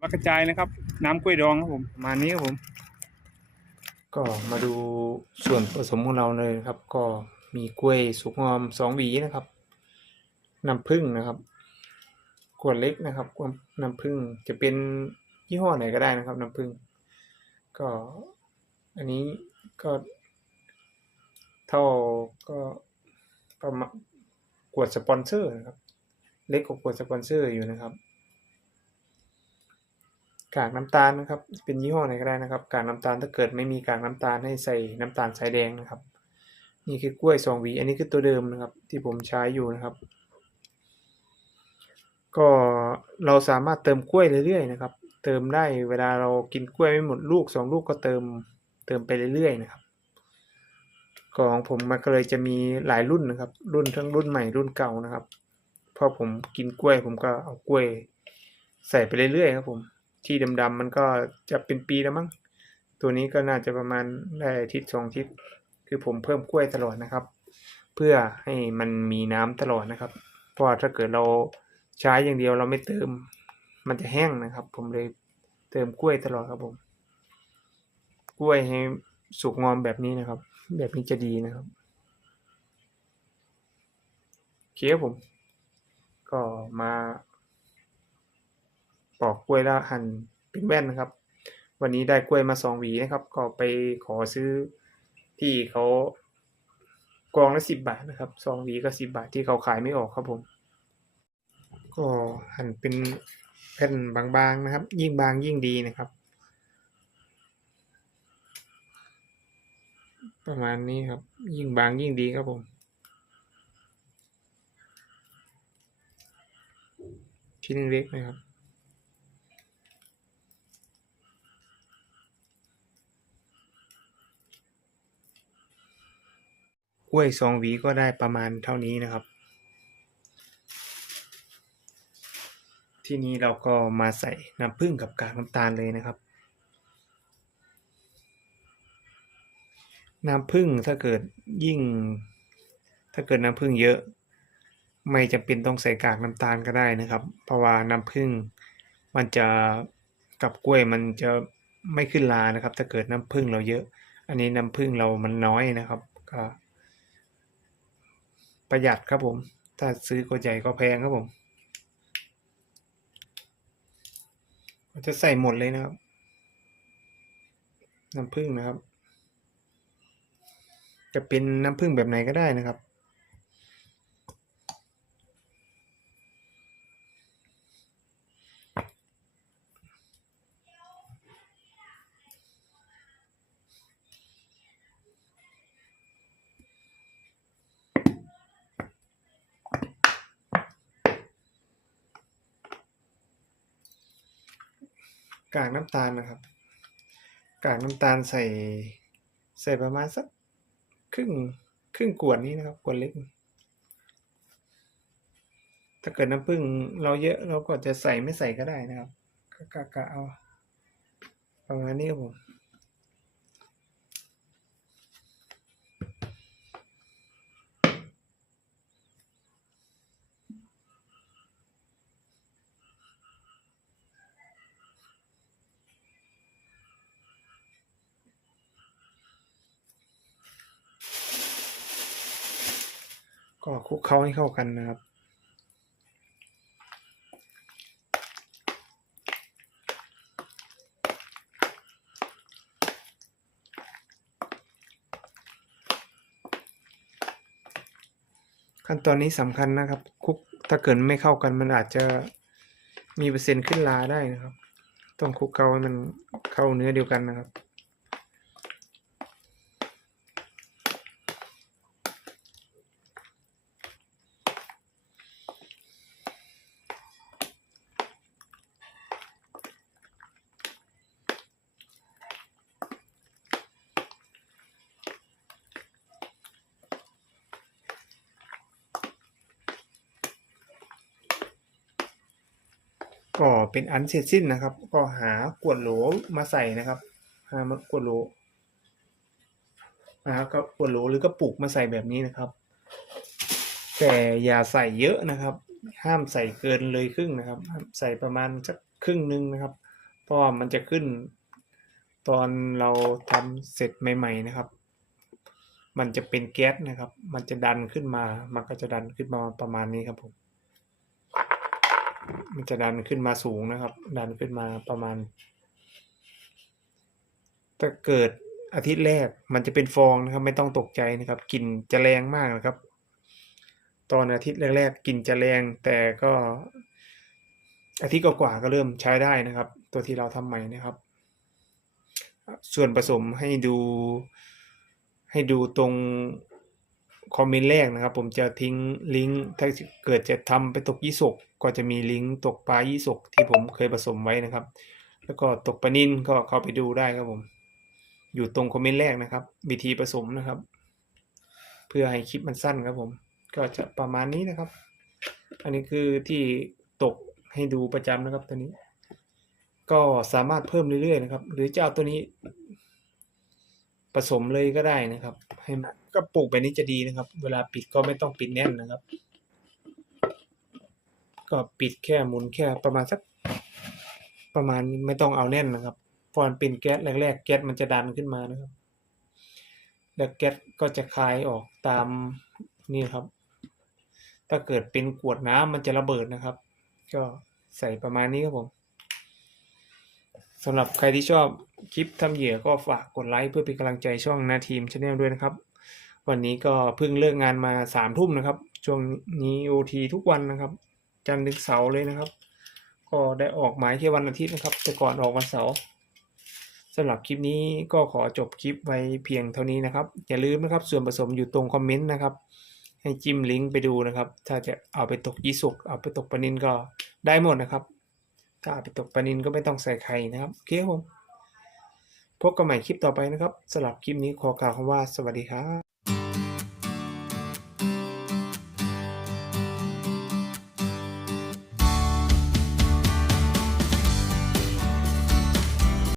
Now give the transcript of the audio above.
วักระจายนะครับ น้ำกล้วยดองครับผมประมาณนี้ครับผม ก็มาดูส่วนผสมของเราเลยนะครับ ก็มีกล้วยสุกงอมสองหวีนะครับน้ำผึ้งนะครับขวดเล็กนะครับขวดน้ำผึ้งจะเป็นยี่ห้อไหนก็ได้นะครับน้ำผึ้งก็อันนี้ก็เท่าก็ประมาณขวดสปอนเซอร์นะครับ เล็กกว่าขวดสปอนเซอร์อยู่นะครับ กากน้ำตาลนะครับ เป็นยี่ห้อไหนก็ได้นะครับ กากน้ำตาลถ้าเกิดไม่มีกากน้ำตาลให้ใส่น้ำตาลสายแดงนะครับ นี่คือกล้วยสองหวี อันนี้คือตัวเดิมนะครับ ที่ผมใช้อยู่นะครับ ก็เราสามารถเติมกล้วยเรื่อยๆนะครับ เติมได้เวลาเรากินกล้วยไม่หมดลูกสองลูกก็เติมเติมไปเรื่อยๆนะครับของผมมันก็เลยจะมีหลายรุ่นนะครับ รุ่นทั้งรุ่นใหม่รุ่นเก่านะครับพอผมกินกล้วยผมก็เอากล้วยใส่ไปเรื่อยๆครับผม ที่ดำๆมันก็จะเป็นปีแล้วมั้ง ตัวนี้ก็น่าจะประมาณได้อาทิตย์สองอาทิตย์คือผมเพิ่มกล้วยตลอดนะครับ เพื่อให้มันมีน้ำตลอดนะครับ เพราะถ้าเกิดเราใช้อย่างเดียวเราไม่เติม มันจะแห้งนะครับ ผมเลยเติมกล้วยตลอดครับผม กล้วยให้สุกงอมแบบนี้นะครับ แบบนี้จะดีนะครับเคครับผม ก็มา ปอกกล้วยแล้วหั่นเป็นแว่นนะครับ วันนี้ได้กล้วยมาสองหวีนะครับ ก็ไปขอซื้อที่เขากองละสิบบาทนะครับสองหวีก็สิบบาทที่เขาขายไม่ออกครับผม ก็หั่นเป็นแผ่นบางๆนะครับ ยิ่งบางยิ่งดีนะครับ ประมาณนี้ครับ ยิ่งบางยิ่งดีครับผมชิ้นเล็กนะครับ กล้วยสองหวีก็ได้ประมาณเท่านี้นะครับ ที่นี้เราก็มาใส่น้ำผึ้งกับกากน้ำตาลเลยนะครับ น้ำผึ้งถ้าเกิดยิ่ง ถ้าเกิดน้ำผึ้งเยอะ ไม่จำเป็นต้องใส่กากน้ำตาลก็ได้นะครับ เพราะว่าน้ำผึ้งมันจะกับกล้วยมันจะไม่ขึ้นรานะครับ ถ้าเกิดน้ำผึ้งเราเยอะ อันนี้น้ำผึ้งเรามันน้อยนะครับ ก็ ประหยัดครับผม ถ้าซื้อก็ใหญ่ก็แพงครับผมจะใส่หมดเลยนะครับ น้ำผึ้งนะครับ จะเป็นน้ำผึ้งแบบไหนก็ได้นะครับ กากน้ำตาลนะครับ กากน้ำตาลใส่ใส่ประมาณสักครึ่งครึ่งขวดนี้นะครับขวดเล็ก ถ้าเกิดน้ำผึ้งเราเยอะเราก็จะใส่ไม่ใส่ก็ได้นะครับก็กะกะเอาประมาณนี้ครับผม ก็คลุกเคล้าให้เข้ากันนะครับ ขั้นตอนนี้สำคัญนะครับคลุกถ้าเกิดไม่เข้ากันมันอาจจะมีเปอร์เซ็นต์ขึ้นราได้นะครับ ต้องคลุกเคล้าให้มันเข้าเนื้อเดียวกันนะครับ ก็เป็นอันเสร็จสิ้นนะครับ ก็หากวดโหลมาใส่นะครับ หามากวดโหลหากระกวดโหลหรือกระปุกมาใส่แบบนี้นะครับ แต่อย่าใส่เยอะนะครับ ห้ามใส่เกินเลยครึ่งนะครับ ใส่ประมาณสักครึ่งหนึ่งนะครับ เพราะมันจะขึ้น ตอนเราทำเสร็จใหม่ ๆนะครับ มันจะเป็นแก๊สนะครับ มันจะดันขึ้นมา มันก็จะดันขึ้นมาประมาณนี้ครับผม มันจะดันขึ้นมาสูงนะครับ ดันขึ้นมาประมาณ ถ้าเกิดอาทิตย์แรกมันจะเป็นฟองนะครับ ไม่ต้องตกใจนะครับกลิ่นจะแรงมากนะครับ ตอนอาทิตย์แรกๆกลิ่นจะแรง แต่ก็อาทิตย์กว่าๆก็เริ่มใช้ได้นะครับ ตัวที่เราทำใหม่นะครับ ส่วนผสมให้ดูให้ดูตรง คอมเมนต์แรกนะครับ ผมจะทิ้งลิงก์ถ้าเกิดจะทำไปตกยี่สกก็จะมีลิงก์ตกปลายี่สกที่ผมเคยผสมไว้นะครับ แล้วก็ตกปลานินก็เข้าไปดูได้ครับผม อยู่ตรงคอมเมนต์แรกนะครับ วิธีผสมนะครับ เพื่อให้คลิปมันสั้นครับผม ก็จะประมาณนี้นะครับ อันนี้คือที่ตกให้ดูประจำนะครับตัวนี้ ก็สามารถเพิ่มเรื่อยๆนะครับ หรือจะเอาตัวนี้ ผสมเลยก็ได้นะครับ ให้ก็ปลูกแบบนี้จะดีนะครับ เวลาปิดก็ไม่ต้องปิดแน่นนะครับ ก็ปิดแค่หมุนแค่ประมาณสักประมาณไม่ต้องเอาแน่นนะครับพอมันเป็นแก๊สแรกๆแก๊สมันจะดันขึ้นมานะครับ แล้วแก๊สก็จะคายออกตามนี่ครับ ถ้าเกิดเป็นกวดน้ำมันจะระเบิดนะครับ ก็ใส่ประมาณนี้ครับผมสำหรับใครที่ชอบ คลิปทำเหยื่อก็ฝากกดไลค์เพื่อเป็นกำลังใจช่องนาทีมชาแนลด้วยนะครับ วันนี้ก็เพิ่งเลิกงานมาสามทุ่มนะครับ ช่วงนี้โอทีทุกวันนะครับ จันทร์ถึงเสาร์เลยนะครับ ก็ได้ออกหมายแค่วันอาทิตย์นะครับ แต่ก่อนออกวันเสาร์สำหรับคลิปนี้ก็ขอจบคลิปไว้เพียงเท่านี้นะครับ อย่าลืมนะครับส่วนผสมอยู่ตรงคอมเมนต์นะครับ ให้จิ้มลิงก์ไปดูนะครับ ถ้าจะเอาไปตกยี่สุกเอาไปตกปลานินก็ได้หมดนะครับ ถ้าเอาไปตกปลานินก็ไม่ต้องใส่ไข่นะครับโอเคผม พบกันใหม่คลิปต่อไปนะครับสำหรับคลิปนี้ขอกล่าวคำว่าสวัสดีครับ